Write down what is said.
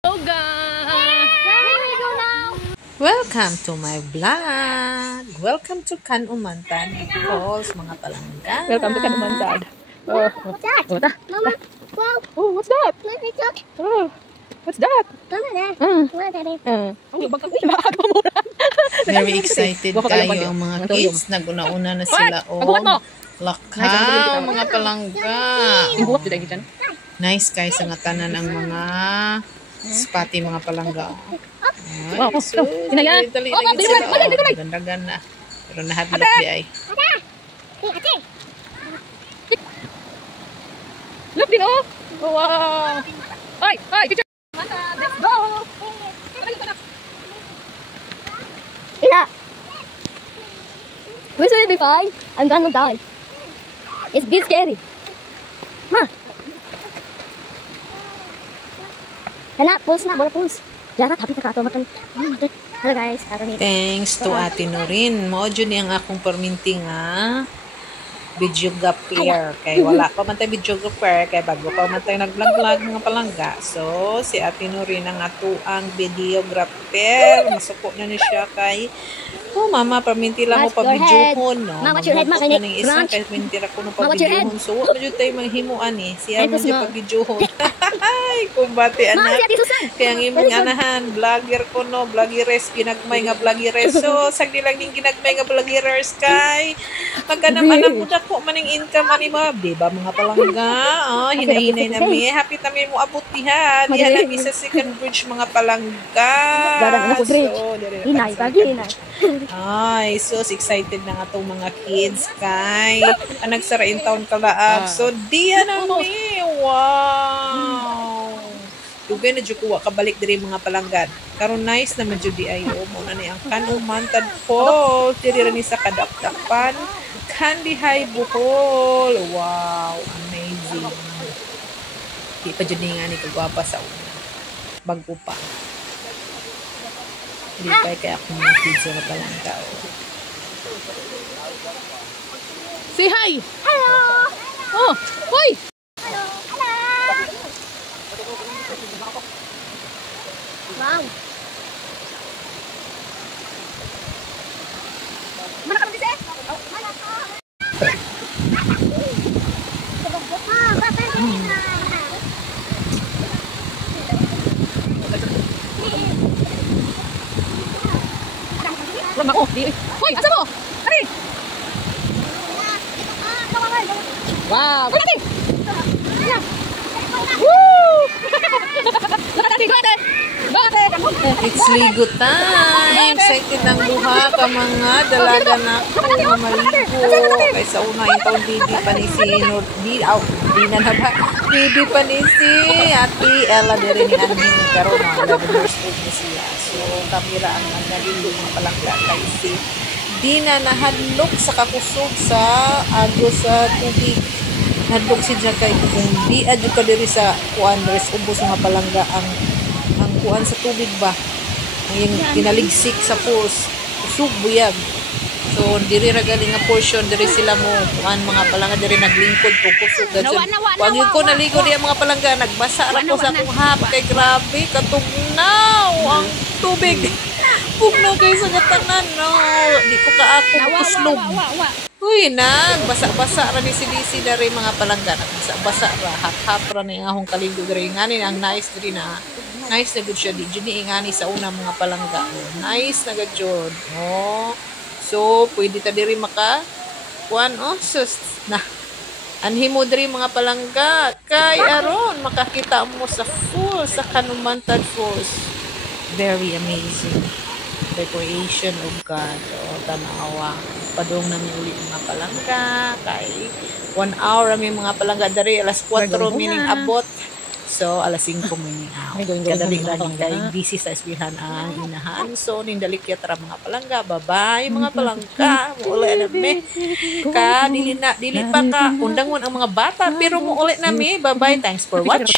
Hello guys! Welcome to my vlog! Welcome to Kanumantan Falls, mga palangga. Welcome to Kanumantan. What's that? What's that? Mama, wow. Oh, what's that? Oh, what's that? Mama, there. What is it? Very excited kayo ang mga kids. Naguna-una na sila. Lakaw, mga palangga. Nice guys, ang tanan ang mga spotty mga palangga. Wow, So, dali lagi sila. Ganda-ganda. Pero nahadlok di ay. Hey, ate. Look din oh. Oh, wow. Ay, picture. Let's go. Ina. This will be fine. I'm gonna die. It's a bit scary. Huh? Kena, pulse na, bola pulse. Jarak, happy ka kato makan. Hello guys, Thanks to Ate Norin. Mo dyan yung akong perminting videographer. Kay wala pa man tayo videographer. Kay bago pa man tayo nag-vlog mga palangga. So, si Ate Norin ang atuang videographer. Masuko na ni siya kay mama, perminti lang mo pa-videohon. No? Ma, what's your head, ma? Magbuot na ng isa kay perminti ra ko ng pa-videohon. So, wala dyan tayo manghimuan eh. Siya mo dyan pa-videohon. Ay, kumbati anak. Kaya ang imong anahan, vlogger ko no, vloggeres, ginagmay nga vloggeres. So, sagdi lang din ginagmay nga vloggeres kay magkanam-anam mo dako maning income ani mo, di ba mga palangga? Oh, hinahinay na mi. Happy ta mi mo abot diha. Diha lang sa second bridge mga palangga. So, Hinay, pagi hinay. ay, so excited na nga itong mga kids kay nagsara in town kalaab. So, diyan na mi. Wow! Dugay na dyan kuha kabalik diri mga palanggan. Karon nice na medyo di ayo. Muna ni ang Kanumantan Falls. Diri rin sa kadapdapan. Candy High Bohol. Wow! Amazing. Di pa dyan nga ni kagwapa sa una. Bago pa. Hindi pa kaya akong mga kids na palangga. Say hi. Hello. Oh, hoy. Hello. Wow. Mana ka bisa? Mana ka? Ron ako. Hoy, asa mo? Ari. Wow. Go natin. Woo! It's ligo time! Excited ang luha ka mga dalaga na ako nga maligo. Kaysa una yung taon bibi pa ni si bibi pa ni si Ate Ella dire ni Anhin karon na 11 years old na siya. So kamera ang nalilo mga palangga kay si di na nahadlok sa kakusog sa agos sa tubig. Hadlok si kay kung di adyo ka diri sa kuan res ubos mga palangga ang kuan sa tubig ba ang kinaligsik sa pools usog buyag. So diri ra gali nga portion diri sila mo kuan mga palangga diri naglingkod to kusog wag ko naligo diya mga palangga nagbasa ra ko sa akong hap kay grabe katugnaw ang tubig pugnaw kay sa gatanan no di ko kaako kuslog. Uy, basa-basa ra ni si dari mga palangga. Basa-basa ra, hap-hap ra ni ahong kaligo dari ngani ang nice diri na. Nice na gud siya di jud ingani sa una mga palangga. Nice na gud jud. Oh. So, pwede ta diri maka kuan sus na. Anhi mo diri mga palangga kay aron makakita mo sa falls sa Kanumantan Falls. Very amazing. The creation of God. O, tanawa. Padung namin ulit mga palangga. Kay 1 hour kami mga palangga. Dari alas 4 mining abot. So, alas 5 mining out. Kadali lagi kay busy sa esbihan ang inahan. So, nindalik yatra mga palangga. Bye-bye mga palangga. Uli namin. Dili pa ka. Undangon ang mga bata. Pero mo ulit namin. Bye-bye. Thanks for watching.